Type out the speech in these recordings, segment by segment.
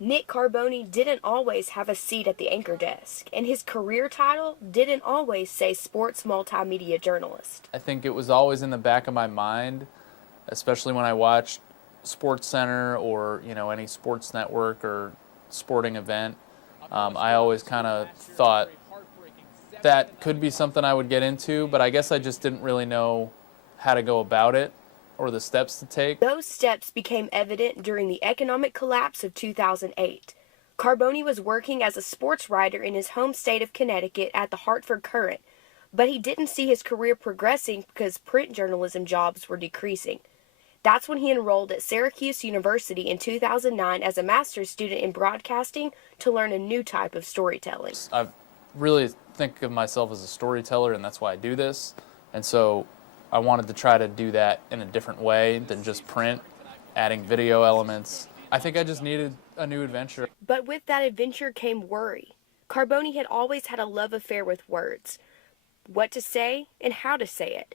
Nick Carboni didn't always have a seat at the anchor desk, and his career title didn't always say sports multimedia journalist. I think it was always in the back of my mind, especially when I watched Sports Center or any sports network or sporting event. I always kind of thought that could be something I would get into, but I guess I just didn't really know how to go about it or the steps to take. Those steps became evident during the economic collapse of 2008. Carboni was working as a sports writer in his home state of Connecticut at the Hartford Courant, but he didn't see his career progressing because print journalism jobs were decreasing. That's when he enrolled at Syracuse University in 2009 as a master's student in broadcasting to learn a new type of storytelling. I really think of myself as a storyteller, and that's why I do this. And so I wanted to try to do that in a different way than just print, adding video elements. I think I just needed a new adventure. But with that adventure came worry. Carboni had always had a love affair with words, what to say and how to say it.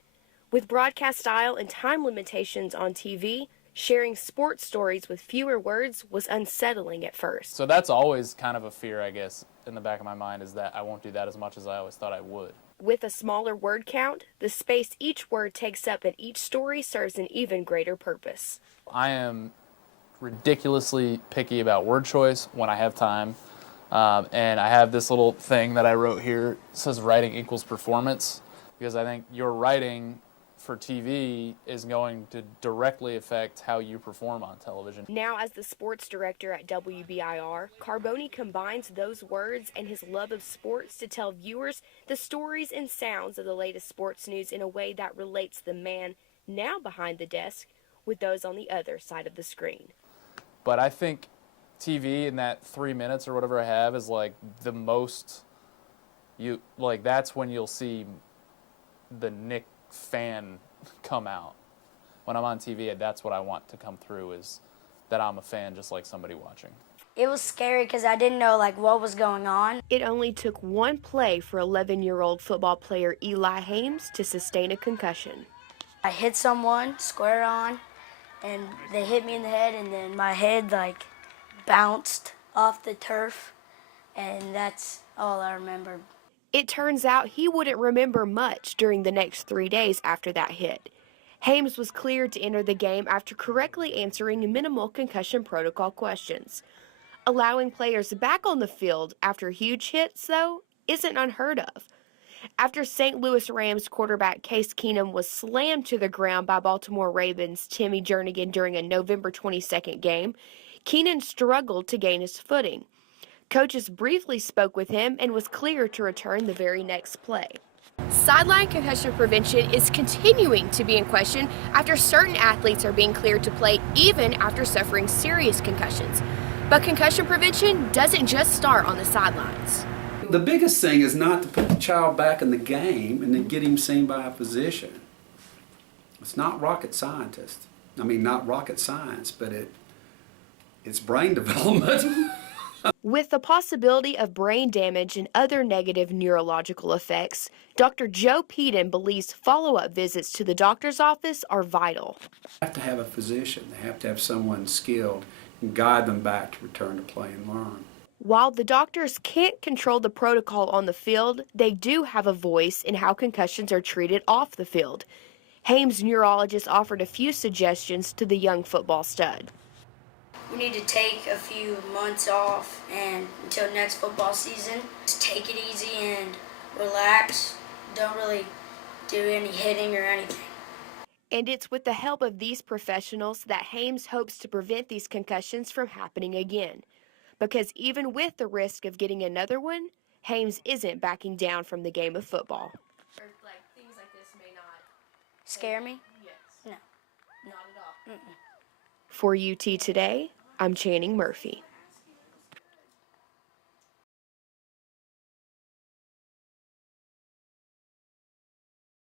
With broadcast style and time limitations on TV, sharing sports stories with fewer words was unsettling at first. So that's always kind of a fear, I guess, in the back of my mind, is that I won't do that as much as I always thought I would. With a smaller word count, the space each word takes up in each story serves an even greater purpose. I am ridiculously picky about word choice when I have time. And I have this little thing that I wrote here. It says writing equals performance, because I think your writing for TV is going to directly affect how you perform on television. Now, as the sports director at WBIR, Carboni combines those words and his love of sports to tell viewers the stories and sounds of the latest sports news in a way that relates the man now behind the desk with those on the other side of the screen. But I think TV in that 3 minutes or whatever I have is like the most, that's when you'll see the Nick fan come out. When I'm on TV, that's what I want to come through, is that I'm a fan just like somebody watching. It was scary because I didn't know what was going on. It only took one play for 11-year-old football player Eli Hames to sustain a concussion. I hit someone square on, and they hit me in the head, and then my head bounced off the turf, and that's all I remember. It turns out he wouldn't remember much during the next 3 days after that hit. Hames was cleared to enter the game after correctly answering minimal concussion protocol questions. Allowing players back on the field after huge hits, though, isn't unheard of. After St. Louis Rams quarterback Case Keenum was slammed to the ground by Baltimore Ravens' Timmy Jernigan during a November 22nd game, Keenan struggled to gain his footing. Coaches briefly spoke with him and was clear to return the very next play. Sideline concussion prevention is continuing to be in question after certain athletes are being cleared to play even after suffering serious concussions. But concussion prevention doesn't just start on the sidelines. The biggest thing is not to put the child back in the game and then get him seen by a physician. It's not rocket scientist. Not rocket science, but it's brain development. With the possibility of brain damage and other negative neurological effects, Dr. Joe Peden believes follow-up visits to the doctor's office are vital. They have to have a physician. They have to have someone skilled and guide them back to return to play and learn. While the doctors can't control the protocol on the field, they do have a voice in how concussions are treated off the field. Hames' neurologist offered a few suggestions to the young football stud. We need to take a few months off and until next football season. Just take it easy and relax. Don't really do any hitting or anything. And it's with the help of these professionals that Hames hopes to prevent these concussions from happening again. Because even with the risk of getting another one, Hames isn't backing down from the game of football. Things like this may not Scare me? Yes. No. Not at all. For UT Today, I'm Channing Murphy.